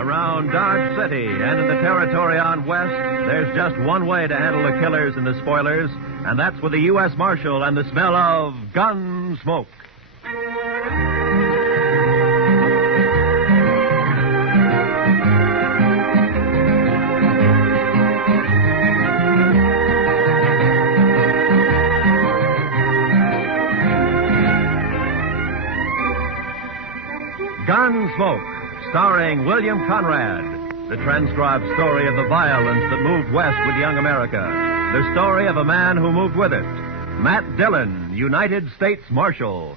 Around Dodge City and in the territory on west, there's just one way to handle the killers and the spoilers, and that's with the U.S. Marshal and the smell of Gunsmoke. Gunsmoke, starring William Conrad. The transcribed story of the violence that moved west with young America. The story of a man who moved with it. Matt Dillon, United States Marshal.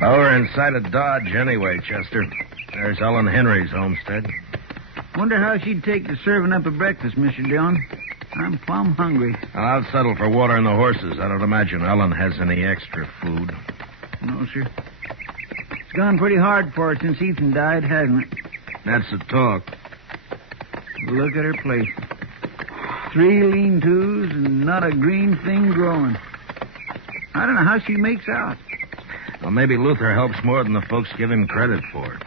Well, we're inside of Dodge anyway, Chester. There's Ellen Henry's homestead. Wonder how she'd take to serving up a breakfast, Mr. Dillon. I'm plumb hungry. Well, I'll settle for watering the horses. I don't imagine Ellen has any extra food. No, sir. It's gone pretty hard for her since Ethan died, hasn't it? That's the talk. Look at her place. 3 lean-tos and not a green thing growing. I don't know how she makes out. Well, maybe Luther helps more than the folks give him credit for.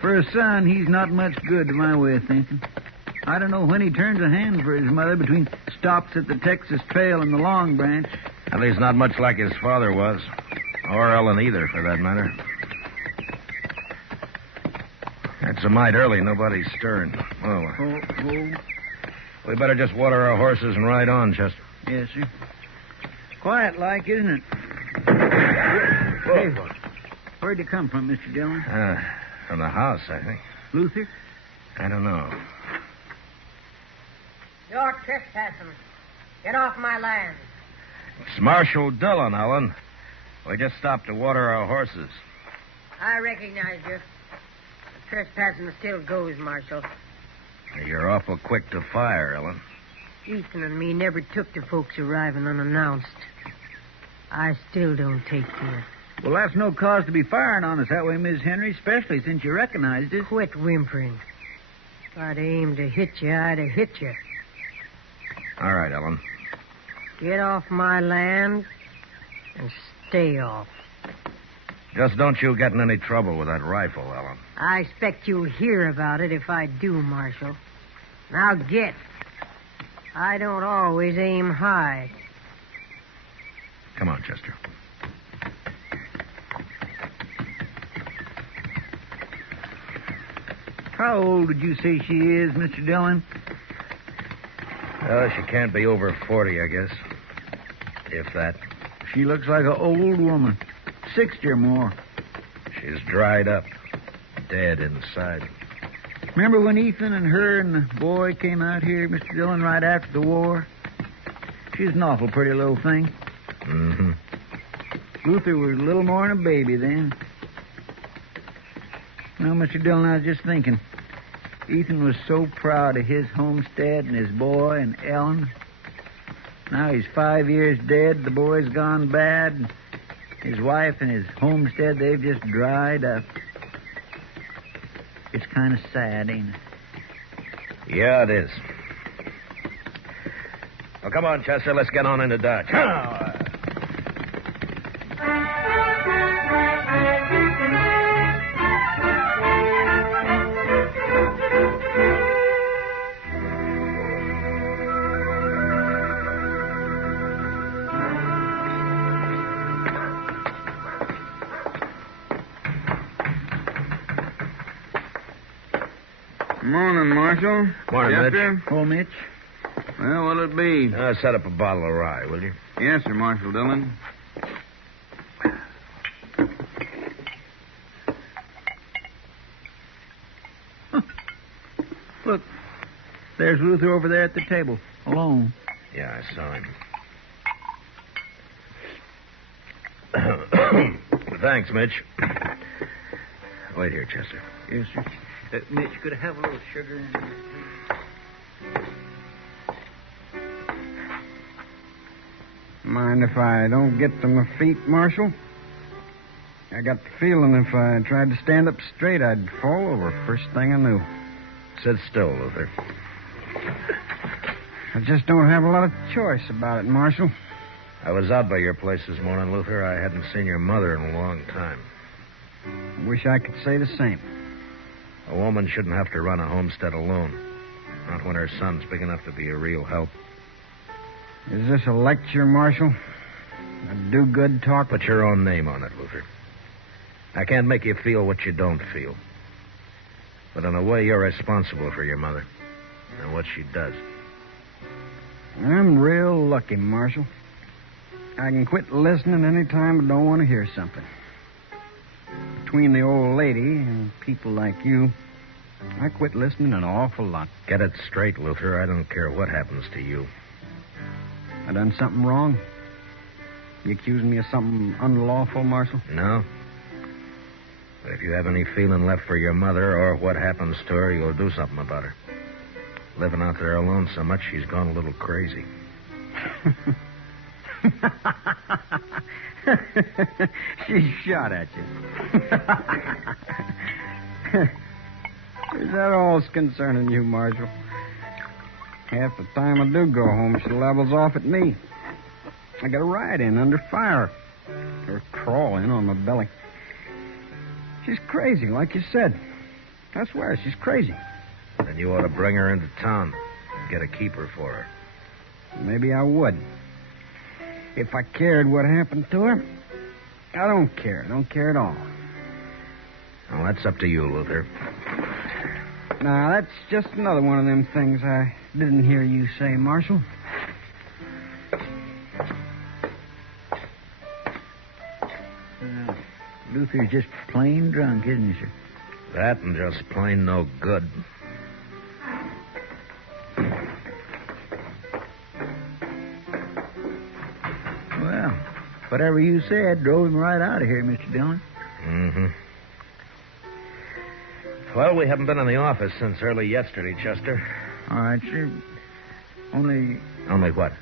For a son, he's not much good to my way of thinking. I don't know when he turns a hand for his mother between stops at the Texas Trail and the Long Branch. At least not much like his father was. Or Ellen either, for that matter. It's a mite early. Nobody's stirring. Oh. We better just water our horses and ride on, Chester. Yes, sir. Quiet like, isn't it? Hey, where'd you come from, Mr. Dillon? From the house, I think. Luther? I don't know. You're trespassing. Get off my land. It's Marshal Dillon, Ellen. We just stopped to water our horses. I recognize you. The trespassing still goes, Marshal. You're awful quick to fire, Ellen. Ethan and me never took to folks arriving unannounced. I still don't take to it. Well, that's no cause to be firing on us that way, Miss Henry, especially since you recognized us. Quit whimpering. If I'd aimed to hit you, I'd have hit you. All right, Ellen. Get off my land and stay off. Just don't you get in any trouble with that rifle, Ellen. I expect you'll hear about it if I do, Marshal. Now get. I don't always aim high. Come on, Chester. How old would you say she is, Mr. Dillon? Well, she can't be over 40, I guess. If that. She looks like an old woman. 60 or more. She's dried up. Dead inside. Remember when Ethan and her and the boy came out here, Mr. Dillon, right after the war? She was an awful pretty little thing. Mm-hmm. Luther was a little more than a baby then. No, Mr. Dillon, I was just thinking. Ethan was so proud of his homestead and his boy and Ellen. Now he's 5 years dead. The boy's gone bad. His wife and his homestead, they've just dried up. It's kind of sad, ain't it? Yeah, it is. Well, come on, Chester. Let's get on into Dodge. Morning, Marshal. Morning, Chester? Mitch. Oh, Mitch. Well, what'll it be? Set up a bottle of rye, will you? Yes, sir, Marshal Dillon. Look, there's Luther over there at the table, alone. Yeah, I saw him. Thanks, Mitch. Wait here, Chester. Yes, sir. Mitch, could I have a little sugar in here, please? Mind if I don't get to my feet, Marshal? I got the feeling if I tried to stand up straight, I'd fall over first thing I knew. Sit still, Luther. I just don't have a lot of choice about it, Marshal. I was out by your place this morning, Luther. I hadn't seen your mother in a long time. Wish I could say the same. A woman shouldn't have to run a homestead alone. Not when her son's big enough to be a real help. Is this a lecture, Marshal? A do-good talk? Put your own name on it, Luther. I can't make you feel what you don't feel. But in a way, you're responsible for your mother and what she does. I'm real lucky, Marshal. I can quit listening any time I don't want to hear something. Between the old lady and people like you, I quit listening an awful lot. Get it straight, Luther. I don't care what happens to you. I done something wrong? You accusing me of something unlawful, Marshal? No. But if you have any feeling left for your mother or what happens to her, you'll do something about her. Living out there alone so much, she's gone a little crazy. She shot at you. Is that all's concerning you, Marshal? Half the time I do go home, she levels off at me. I got a ride in under fire. Or crawl in on my belly. She's crazy, like you said. I swear, she's crazy. Then you ought to bring her into town. Get a keeper for her. Maybe I would. If I cared what happened to her, I don't care. I don't care at all. Well, that's up to you, Luther. Now, that's just another one of them things I didn't hear you say, Marshal. Luther's just plain drunk, isn't he, sir? That and just plain no good. Well, whatever you said drove him right out of here, Mr. Dillon. Mm-hmm. Well, we haven't been in the office since early yesterday, Chester. All right, sir. Only what?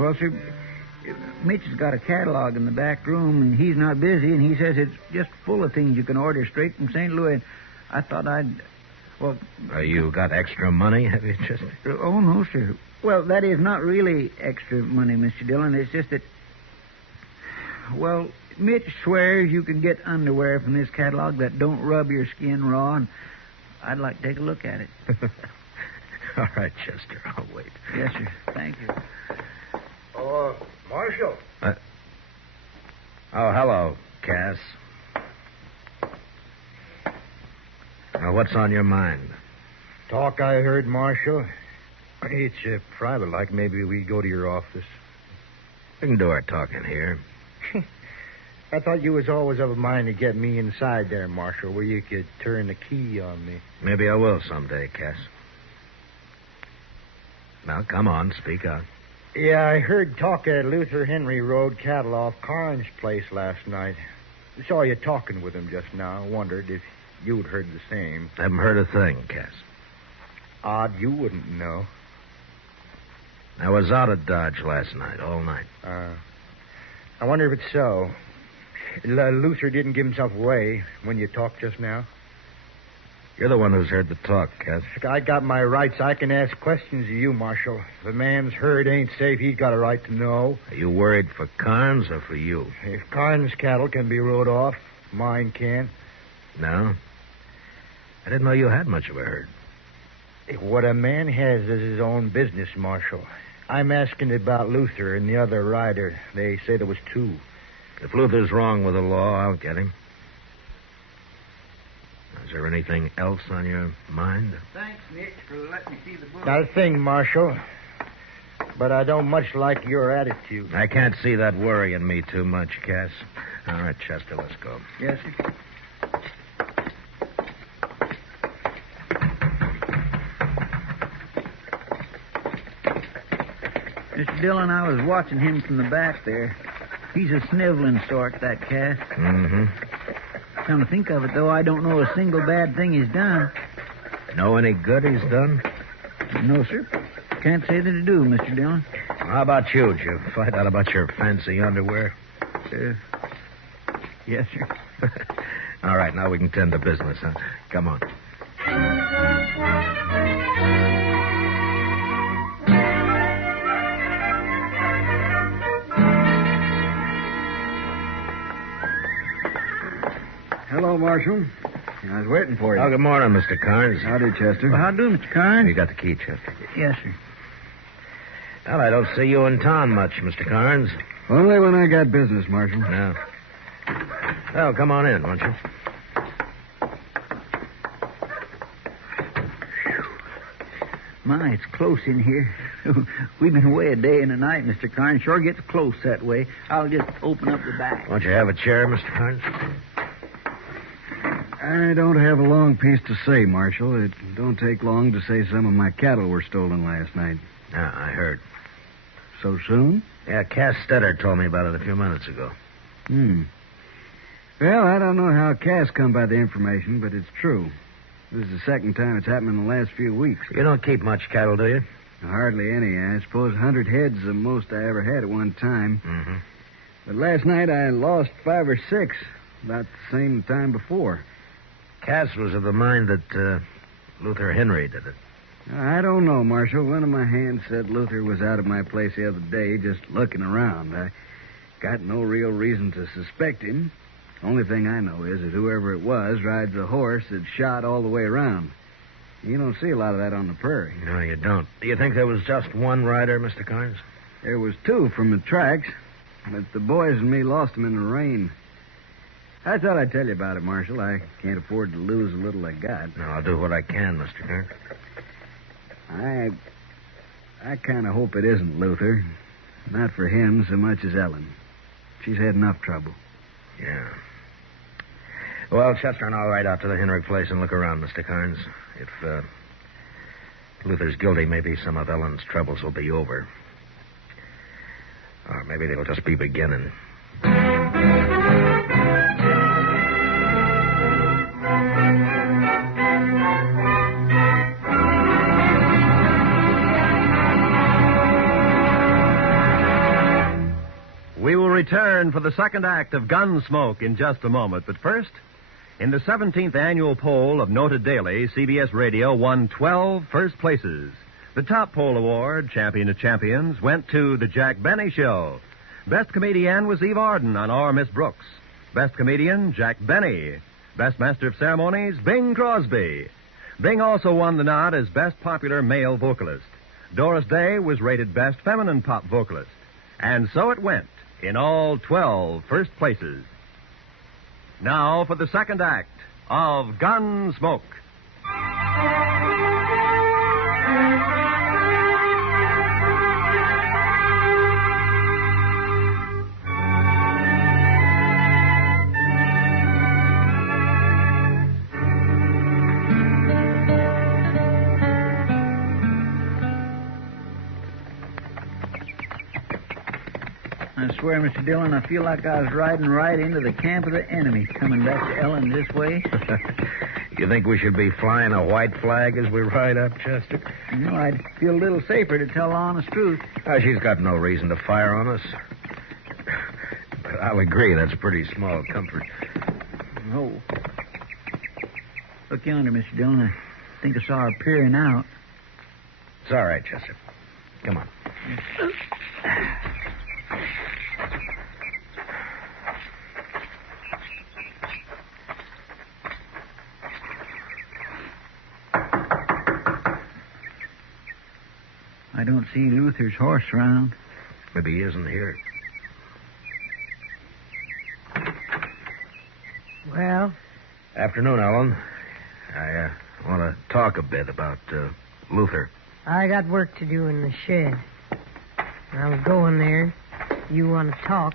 Well, sir, Mitch has got a catalog in the back room, and he's not busy, and he says it's just full of things you can order straight from St. Louis. I thought well... You got extra money, have you, Chester? Oh, no, sir. Well, that is not really extra money, Mr. Dillon. It's just that... Well, Mitch swears you can get underwear from this catalog that don't rub your skin raw, and I'd like to take a look at it. All right, Chester, I'll wait. Yes, sir. Thank you. Oh, Marshal. Oh, hello, Cass. Now, what's on your mind? Talk I heard, Marshal. It's private, like maybe we go to your office. We can do our talking here. I thought you was always of a mind to get me inside there, Marshal, where you could turn the key on me. Maybe I will someday, Cass. Now, come on, speak out. Yeah, I heard talk at Luther Henry rode cattle off Carnes' place last night. Saw you talking with him just now. Wondered if you'd heard the same. Haven't heard a thing, Cass. Odd you wouldn't know. I was out at Dodge last night, all night. I wonder if it's so. Luther didn't give himself away when you talked just now. You're the one who's heard the talk, Cass. I got my rights. I can ask questions of you, Marshal. If a man's herd ain't safe, he's got a right to know. Are you worried for Carnes or for you? If Carnes' cattle can be rode off, mine can't. No? I didn't know you had much of a herd. What a man has is his own business, Marshal. I'm asking about Luther and the other rider. They say there was two. If Luther's wrong with the law, I'll get him. Is there anything else on your mind? Thanks, Mitch, for letting me see the book. Not a thing, Marshal. But I don't much like your attitude. I can't see that worrying me too much, Cass. All right, Chester, let's go. Yes, sir. Mr. Dillon, I was watching him from the back there. He's a sniveling sort, that Cass. Mm-hmm. Come to think of it, though, I don't know a single bad thing he's done. Know any good he's done? No, sir. can't say that I do, Mr. Dillon. How about you? Did you find out about your fancy underwear? Yes, sir. All right, now we can tend to business, huh? Come on. Hello, Marshal. I was waiting for you. Oh, good morning, Mr. Carnes. Howdy, Chester. Well, how do, Mr. Carnes? You got the key, Chester. Yes, sir. Well, I don't see you in town much, Mr. Carnes. Only when I got business, Marshal. No. Well, come on in, won't you? My, it's close in here. We've been away a day and a night, Mr. Carnes. Sure gets close that way. I'll just open up the back. Won't you have a chair, Mr. Carnes? I don't have a long piece to say, Marshal. It don't take long to say some of my cattle were stolen last night. Yeah, I heard. So soon? Yeah, Cass Stetter told me about it a few minutes ago. Well, I don't know how Cass come by the information, but it's true. This is the second time it's happened in the last few weeks. You don't keep much cattle, do you? Hardly any. I suppose 100 head's the most I ever had at one time. Mm-hmm. But last night I lost 5 or 6, about the same time before. Cass was of the mind that Luther Henry did it. I don't know, Marshal. One of my hands said Luther was out of my place the other day just looking around. I got no real reason to suspect him. Only thing I know is that whoever it was rides a horse that's shot all the way around. You don't see a lot of that on the prairie. No, you don't. Do you think there was just one rider, Mr. Carnes? There was 2 from the tracks, but the boys and me lost them in the rain. I thought I'd tell you about it, Marshal. I can't afford to lose a little I got. No, I'll do what I can, Mr. Carnes. I kind of hope it isn't Luther. Not for him so much as Ellen. She's had enough trouble. Yeah. Well, Chester and I'll ride out to the Henry place and look around, Mr. Carnes. If Luther's guilty, maybe some of Ellen's troubles will be over. Or maybe they'll just be beginning. We will return for the second act of Gunsmoke in just a moment. But first, in the 17th annual poll of Noted Daily, CBS Radio won 12 first places. The top poll award, Champion of Champions, went to The Jack Benny Show. Best comedian was Eve Arden on Our Miss Brooks. Best comedian, Jack Benny. Best Master of Ceremonies, Bing Crosby. Bing also won the nod as Best Popular Male Vocalist. Doris Day was rated Best Feminine Pop Vocalist. And so it went in all 12 first places. Now for the second act of Gunsmoke. I swear, Mr. Dillon, I feel like I was riding right into the camp of the enemy, coming back to Ellen this way. You think we should be flying a white flag as we ride up, Chester? You know, I'd feel a little safer to tell the honest truth. She's got no reason to fire on us. But I'll agree, that's a pretty small comfort. Oh. Look yonder, Mr. Dillon. I think I saw her peering out. It's all right, Chester. Come on. I don't see Luther's horse around. Maybe he isn't here. Well? Afternoon, Ellen. I want to talk a bit about Luther. I got work to do in the shed. I was going there. You want to talk?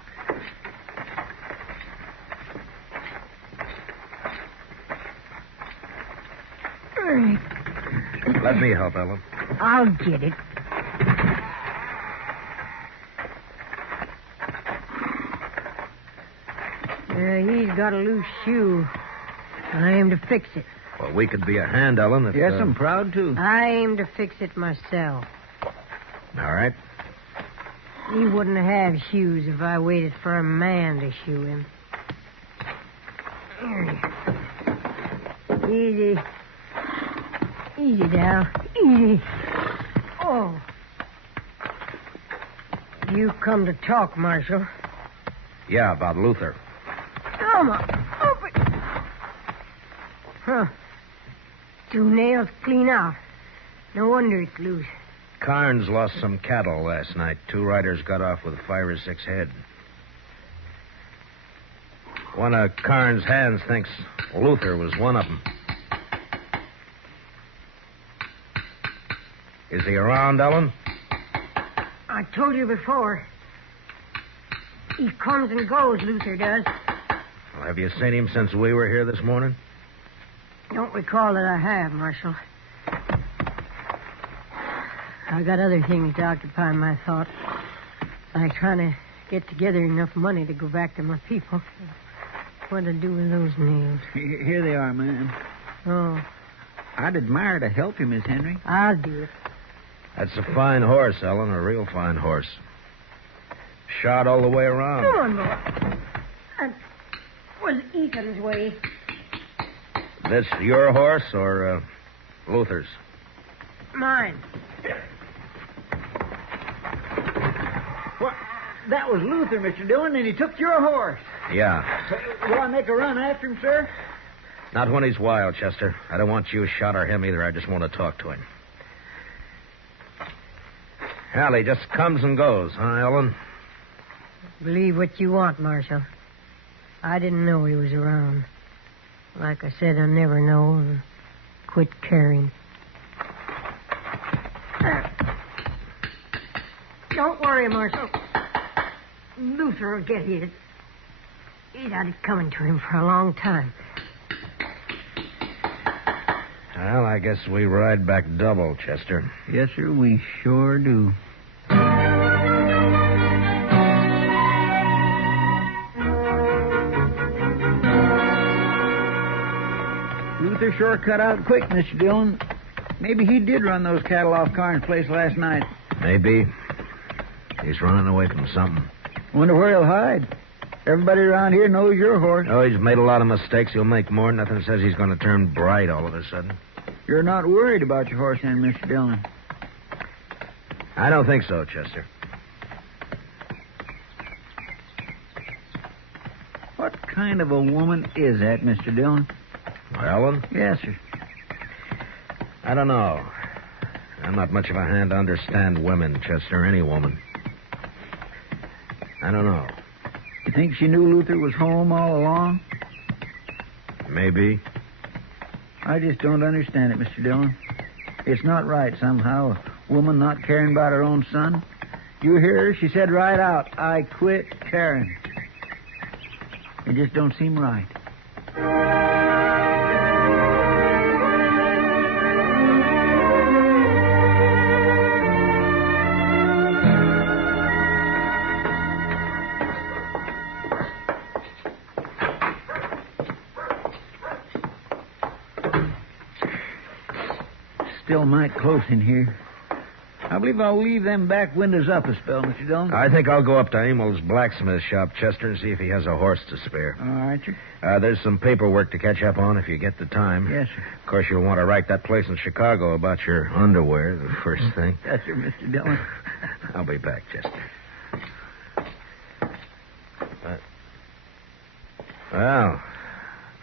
Let me help, Ellen. I'll get it. He's got a loose shoe. I aim to fix it. Well, we could be a hand, Ellen. If, Yes, I'm proud to. I aim to fix it myself. All right. He wouldn't have shoes if I waited for a man to shoe him. Easy. Easy now. Easy. Oh. You come to talk, Marshal. Yeah, about Luther. Come on. Open. Huh. 2 nails clean out. No wonder it's loose. Carnes lost some cattle last night. 2 riders got off with 5 or 6 head. One of Carnes' hands thinks Luther was one of them. Is he around, Ellen? I told you before. He comes and goes, Luther does. Well, have you seen him since we were here this morning? Don't recall that I have, Marshal. I got other things to occupy my thoughts, like trying to get together enough money to go back to my people. What to do with those nails? Here they are, man. Oh. I'd admire to help you, Miss Henry. I'll do it. That's a fine horse, Ellen, a real fine horse. Shot all the way around. Come on, boy. That was Ethan's way. This your horse or Luther's? Mine. What? That was Luther, Mr. Dillon, and he took your horse. Yeah. Will I make a run after him, sir? Not when he's wild, Chester. I don't want you shot or him either. I just want to talk to him. Hell, he just comes and goes, huh, Ellen? Believe what you want, Marshal. I didn't know he was around. Like I said, I never know and quit caring. Don't worry, Marshal. Luther will get his. He's had it coming to him for a long time. Well, I guess we ride back double, Chester. Yes, sir, we sure do. Luther sure cut out quick, Mr. Dillon. Maybe he did run those cattle off Carnes' place last night. Maybe. He's running away from something. Wonder where he'll hide. Everybody around here knows your horse. Oh, he's made a lot of mistakes. He'll make more. Nothing says he's going to turn bright all of a sudden. You're not worried about your horse then, Mr. Dillon? I don't think so, Chester. What kind of a woman is that, Mr. Dillon? Ellen? Yes, sir. I don't know. I'm not much of a hand to understand women, Chester, any woman. I don't know. You think she knew Luther was home all along? Maybe. I just don't understand it, Mr. Dillon. It's not right somehow, a woman not caring about her own son. You hear her? She said right out, I quit caring. It just don't seem right. Still might close in here. I believe I'll leave them back windows up a spell, Mr. Dillon. I think I'll go up to Emil's blacksmith shop, Chester, and see if he has a horse to spare. All right, sir. There's some paperwork to catch up on if you get the time. Yes, sir. Of course, you'll want to write that place in Chicago about your underwear, the first thing. Yes, sir, Mr. Dillon. I'll be back, Chester. Well,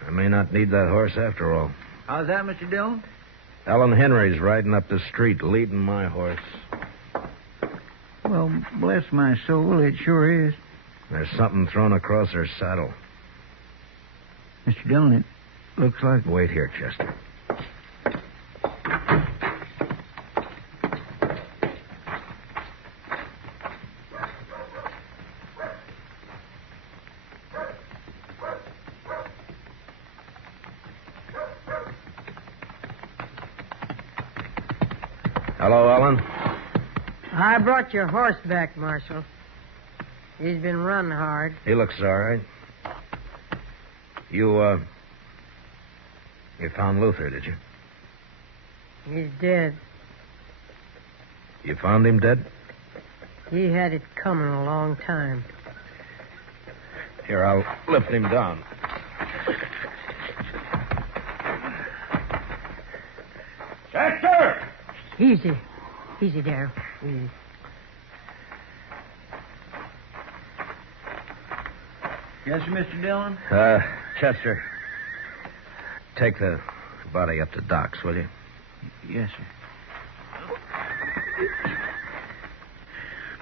I may not need that horse after all. How's that, Mr. Dillon? Ellen Henry's riding up the street, leading my horse. Well, bless my soul, it sure is. There's something thrown across her saddle. Mr. Dillon, it looks like... Wait here, Chester. Hello, Ellen. I brought your horse back, Marshal. He's been run hard. He looks all right. You found Luther, did you? He's dead. You found him dead? He had it coming a long time. Here, I'll lift him down. Chester! Easy. Easy there. Yes, sir, Mr. Dillon? Chester, take the body up to Doc's, will you? Yes, sir.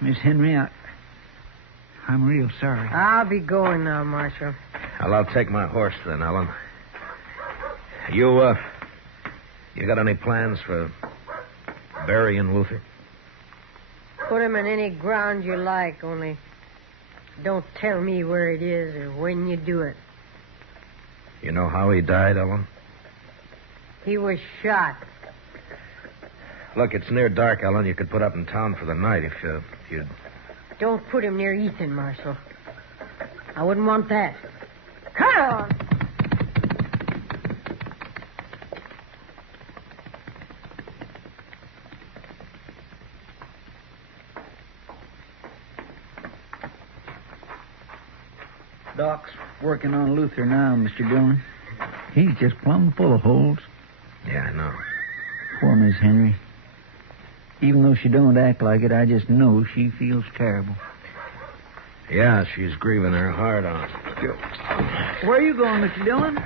Miss Henry, I'm real sorry. I'll be going now, Marshal. Well, I'll take my horse then, Ellen. You got any plans for burying Luther? Put him in any ground you like, only don't tell me where it is or when you do it. You know how he died, Ellen? He was shot. Look, it's near dark, Ellen. You could put up in town for the night if you'd... Don't put him near Ethan, Marshal. I wouldn't want that. Come on! Doc's working on Luther now, Mr. Dillon. He's just plumb full of holes. Yeah, I know. Poor Miss Henry. Even though she don't act like it, I just know she feels terrible. Yeah, she's grieving her heart out. Where are you going, Mr. Dillon?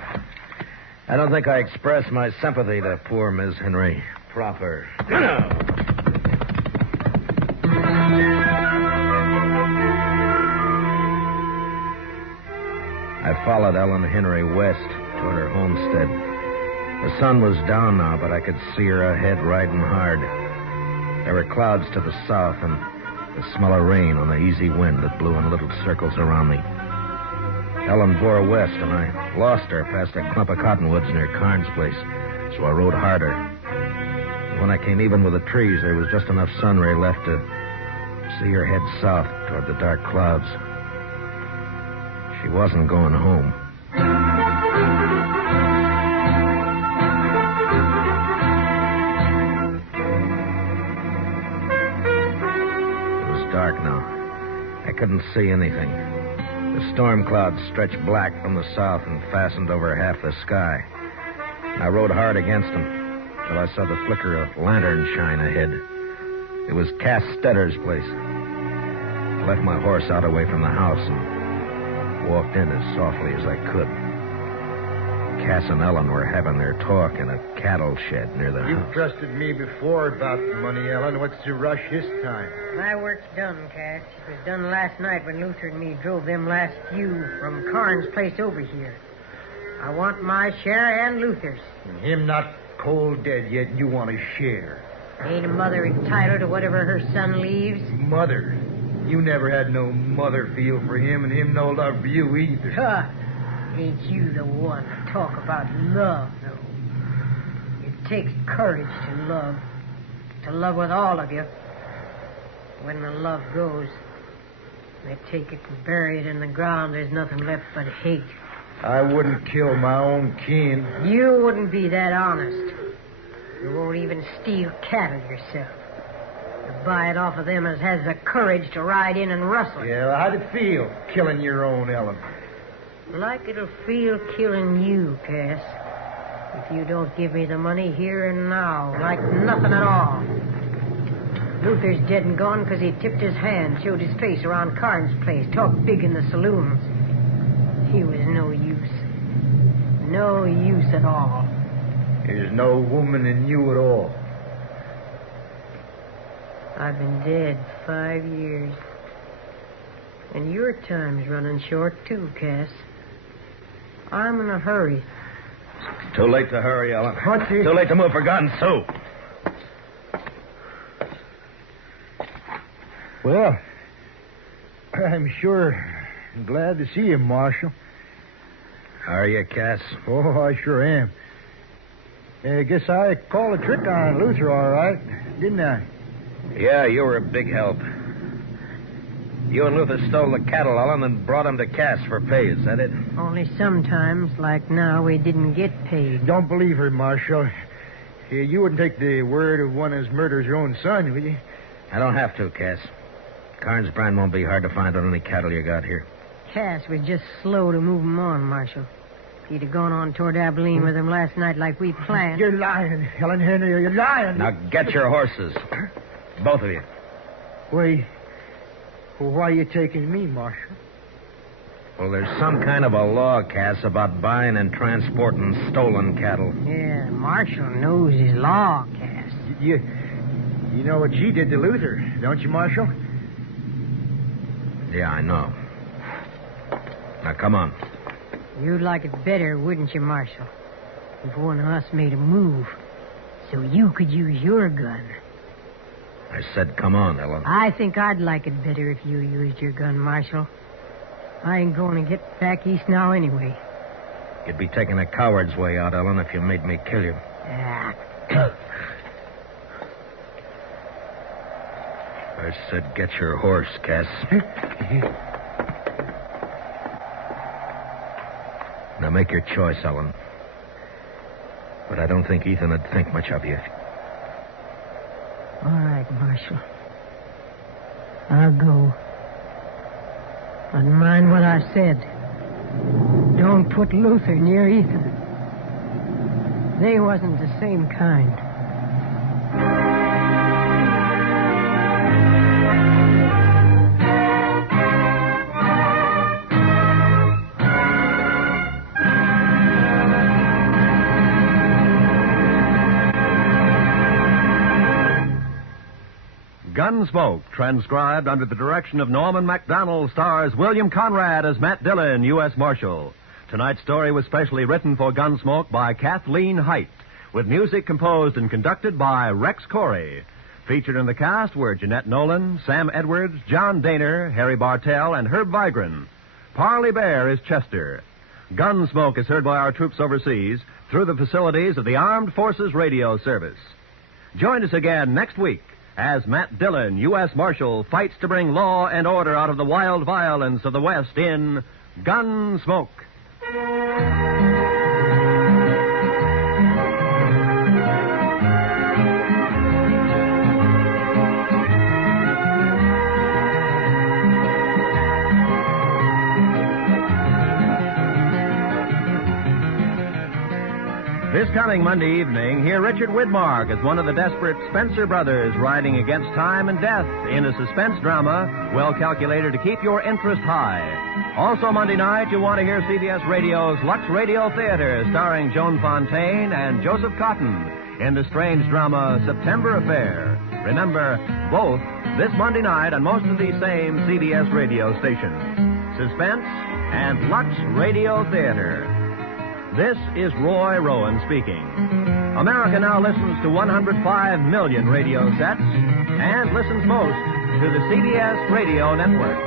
I don't think I expressed my sympathy to poor Miss Henry proper. I followed Ellen Henry west toward her homestead. The sun was down now, but I could see her ahead riding hard. There were clouds to the south and the smell of rain on the easy wind that blew in little circles around me. Ellen bore west, and I lost her past a clump of cottonwoods near Carnes' place, so I rode harder. When I came even with the trees, there was just enough sun ray left to see her head south toward the dark clouds. She wasn't going home. It was dark now. I couldn't see anything. The storm clouds stretched black from the south and fastened over half the sky. I rode hard against them till I saw the flicker of lantern shine ahead. It was Cass Stetter's place. I left my horse out away from the house and walked in as softly as I could. Cass and Ellen were having their talk in a cattle shed near the house. You've trusted me before about the money, Ellen. What's the rush this time? My work's done, Cass. It was done last night when Luther and me drove them last few from Carnes' place over here. I want my share and Luther's. And him not cold dead yet, and you want to share. Ain't a mother entitled to whatever her son leaves? Mother? You never had no mother feel for him, and him no love for you either. Huh. Ain't you the one to talk about love, though? It takes courage to love with all of you. When the love goes, they take it and bury it in the ground. There's nothing left but hate. I wouldn't kill my own kin. You wouldn't be that honest. You won't even steal cattle yourself. You buy it off of them as has the courage to ride in and rustle. Yeah, well, how'd it feel, killing your own Ellen? Like it'll feel killing you, Cass. If you don't give me the money here and now, like nothing at all. Luther's dead and gone because he tipped his hand, showed his face around Carnes' place, talked big in the saloons. He was no use. No use at all. There's no woman in you at all. I've been dead 5 years. And your time's running short, too, Cass. I'm in a hurry. Too late to hurry, Ellen. What's this? Too late to move for Gun, Sue. Well, I'm sure glad to see you, Marshal. Are you, Cass? Oh, I sure am. I guess I called a trick on Luther, all right, didn't I? Yeah, you were a big help. You and Luther stole the cattle, Ellen, and brought them to Cass for pay. Is that it? Only sometimes, like now, we didn't get paid. Don't believe her, Marshal. You wouldn't take the word of one as murders your own son, would you? I don't have to, Cass. Carnes brand won't be hard to find on any cattle you got here. Cass was just slow to move 'em on, Marshal. If he'd have gone on toward Abilene with him last night like we planned. You're lying, Helen Henry. You're lying. Now get your horses. Both of you. Why are you taking me, Marshal? Well, there's some kind of a law, Cass, about buying and transporting stolen cattle. Yeah, Marshal knows his law, Cass. You know what she did to Luther, don't you, Marshal? Yeah, I know. Now, come on. You'd like it better, wouldn't you, Marshal? If one of us made a move so you could use your gun. I said come on, Ellen. I think I'd like it better if you used your gun, Marshal. I ain't going to get back east now anyway. You'd be taking a coward's way out, Ellen, if you made me kill you. Ah. I said get your horse, Cass. Now make your choice, Ellen. But I don't think Ethan would think much of you. All right, Marshal. I'll go. But mind what I said. Don't put Luther near Ethan. They wasn't the same kind. Gunsmoke, transcribed under the direction of Norman Macdonnell, stars William Conrad as Matt Dillon, U.S. Marshal. Tonight's story was specially written for Gunsmoke by Kathleen Height, with music composed and conducted by Rex Corey. Featured in the cast were Jeanette Nolan, Sam Edwards, John Daner, Harry Bartell, and Herb Vigran. Parley Baer is Chester. Gunsmoke is heard by our troops overseas through the facilities of the Armed Forces Radio Service. Join us again next week as Matt Dillon, U.S. Marshal, fights to bring law and order out of the wild violence of the West in Gunsmoke. This coming Monday evening, hear Richard Widmark as one of the desperate Spencer brothers riding against time and death in a suspense drama well calculated to keep your interest high. Also Monday night, you'll want to hear CBS Radio's Lux Radio Theater starring Joan Fontaine and Joseph Cotton in the strange drama September Affair. Remember, both this Monday night on most of these same CBS radio stations. Suspense and Lux Radio Theater. This is Roy Rowan speaking. America now listens to 105 million radio sets and listens most to the CBS Radio Network.